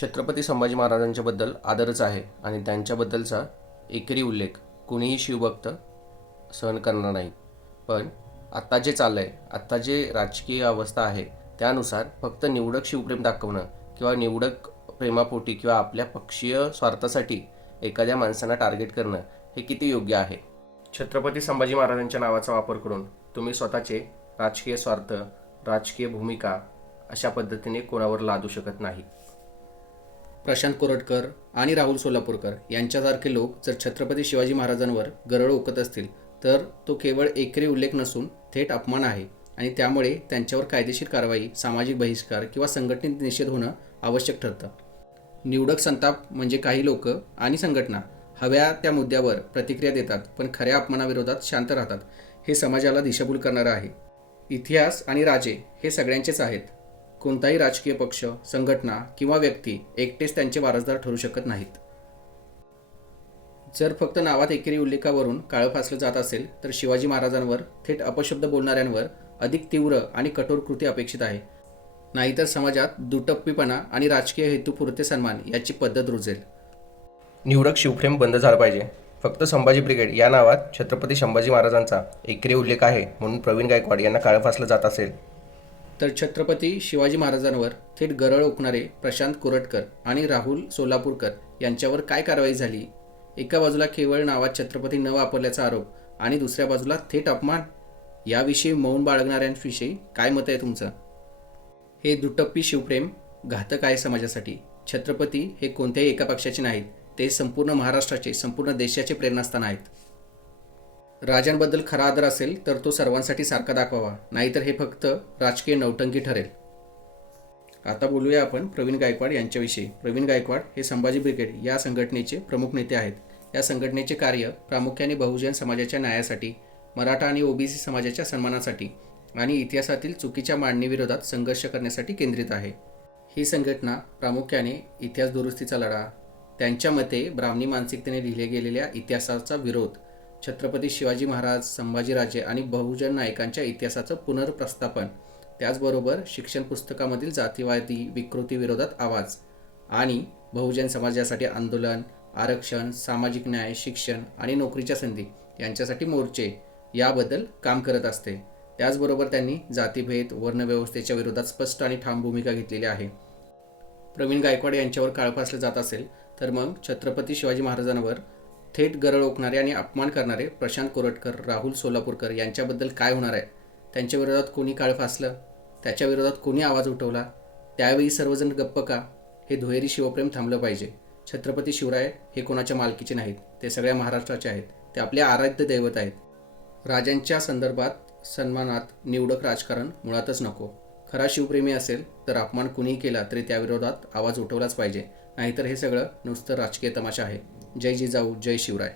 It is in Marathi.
छत्रपती संभाजी महाराजांच्याबद्दल आदरच आहे आणि त्यांच्याबद्दलचा एकरी उल्लेख कुणीही शिवभक्त सहन करणार नाही. पण आत्ता जे चाललं आहे आत्ता जे राजकीय अवस्था आहे त्यानुसार फक्त निवडक शिवप्रेम दाखवणं किंवा निवडक प्रेमापोटी किंवा आपल्या पक्षीय स्वार्थासाठी एखाद्या माणसांना टार्गेट करणं हे किती योग्य आहे? छत्रपती संभाजी महाराजांच्या नावाचा वापर करून तुम्ही स्वतःचे राजकीय स्वार्थ राजकीय भूमिका अशा पद्धतीने कोणावर लादू शकत नाही. प्रशांत कोरटकर आणि राहुल सोलापूरकर यांच्यासारखे लोक जर छत्रपती शिवाजी महाराजांवर गरळ ओकत असतील तर तो केवळ एकरी उल्लेख नसून थेट अपमान आहे आणि त्यामुळे त्यांच्यावर कायदेशीर कारवाई सामाजिक बहिष्कार किंवा संघटनेत निषेध होणं आवश्यक ठरतं. निवडक संताप म्हणजे काही लोक आणि संघटना हव्या त्या मुद्द्यावर प्रतिक्रिया देतात पण खऱ्या अपमानाविरोधात शांत राहतात हे समाजाला दिशाभूल करणारं आहे. इतिहास आणि राजे हे सगळ्यांचेच आहेत. कोणताही राजकीय पक्ष संघटना किंवा व्यक्ती एकटेच त्यांचे वारसदार ठरू शकत नाहीत. जर फक्त नावात एकेरी उल्लेखावरून काळं फासलं जात असेल तर शिवाजी महाराजांवर थेट अपशब्द बोलणाऱ्यांवर अधिक तीव्र आणि कठोर कृती अपेक्षित आहे. नाहीतर समाजात दुटप्पीपणा आणि राजकीय हेतुपुरते सन्मान याची पद्धत रुजेल. निवडक शिवप्रेम बंद झाला पाहिजे. फक्त संभाजी ब्रिगेड या नावात छत्रपती संभाजी महाराजांचा एकरी उल्लेख आहे म्हणून प्रवीण गायकवाड यांना काळं फासलं जात असेल. तर छत्रपती शिवाजी महाराजांवर थेट गरळ ओकणारे प्रशांत कोरटकर आणि राहुल सोलापूरकर यांच्यावर काय कारवाई झाली? एका बाजूला केवळ नावात छत्रपती न वापरल्याचा आरोप आणि दुसऱ्या बाजूला थेट अपमान? याविषयी मौन बाळगणाऱ्यांविषयी काय मत आहे तुमचं? हे दुटप्पी शिवप्रेम घातक आहे समाजासाठी. छत्रपती हे कोणत्याही एका पक्षाचे नाहीत ते संपूर्ण महाराष्ट्राचे संपूर्ण देशाचे प्रेरणास्थान आहेत. राजांबद्दल खरा आदर असेल तर तो सर्वांसाठी सारखा दाखवावा. नाहीतर हे फक्त राजकीय नौटंकी ठरेल. आता बोलूया आपण प्रवीण गायकवाड यांच्याविषयी. प्रवीण गायकवाड हे संभाजी ब्रिगेड या संघटनेचे प्रमुख नेते आहेत. या संघटनेचे कार्य प्रामुख्याने बहुजन समाजाच्या न्यायासाठी मराठा आणि ओबीसी समाजाच्या सन्मानासाठी आणि इतिहासातील चुकीच्या मांडणीविरोधात संघर्ष करण्यासाठी केंद्रित आहे. ही संघटना प्रामुख्याने इतिहास दुरुस्तीचा लढा त्यांच्या मते ब्राह्मणी मानसिकतेने लिहिले गेलेल्या इतिहासाचा विरोध छत्रपती शिवाजी महाराज संभाजीराजे आणि बहुजन नायकांच्या इतिहासाचं पुनर्प्रस्थापन. त्याचबरोबर शिक्षण पुस्तकामधील जातीवादी विकृतीविरोधात आवाज आणि बहुजन समाजासाठी आंदोलन आरक्षण सामाजिक न्याय शिक्षण आणि नोकरीच्या संधी यांच्यासाठी मोर्चे याबद्दल काम करत असते. त्याचबरोबर त्यांनी जातीभेद वर्णव्यवस्थेच्या विरोधात स्पष्ट आणि ठाम भूमिका घेतलेली आहे. प्रवीण गायकवाड यांच्यावर काळपासलं जात असेल तर मग छत्रपती शिवाजी महाराजांवर थेट गरळ ओकणारे आणि अपमान करणारे प्रशांत कोरटकर राहुल सोलापूरकर यांच्याबद्दल काय होणार आहे? त्यांच्या विरोधात कोणी काळ फासलं? त्याच्या विरोधात कोणी आवाज उठवला? त्यावेळी सर्वजण गप्प का? हे दुहेरी शिवप्रेम थांबलं पाहिजे. छत्रपती शिवराय हे कोणाच्या मालकीचे नाहीत. ते सगळ्या महाराष्ट्राचे आहेत. ते आपले आराध्य दैवत आहेत. राजांच्या संदर्भात सन्मानात निवडक राजकारण मुळातच नको. खरा शिवप्रेमी असेल तर अपमान कुणीही केला तरी त्याविरोधात आवाज उठवलाच पाहिजे. नाहीतर हे सगळं नुसतं राजकीय तमाशा आहे. जय जिजाऊ जय शिवराय.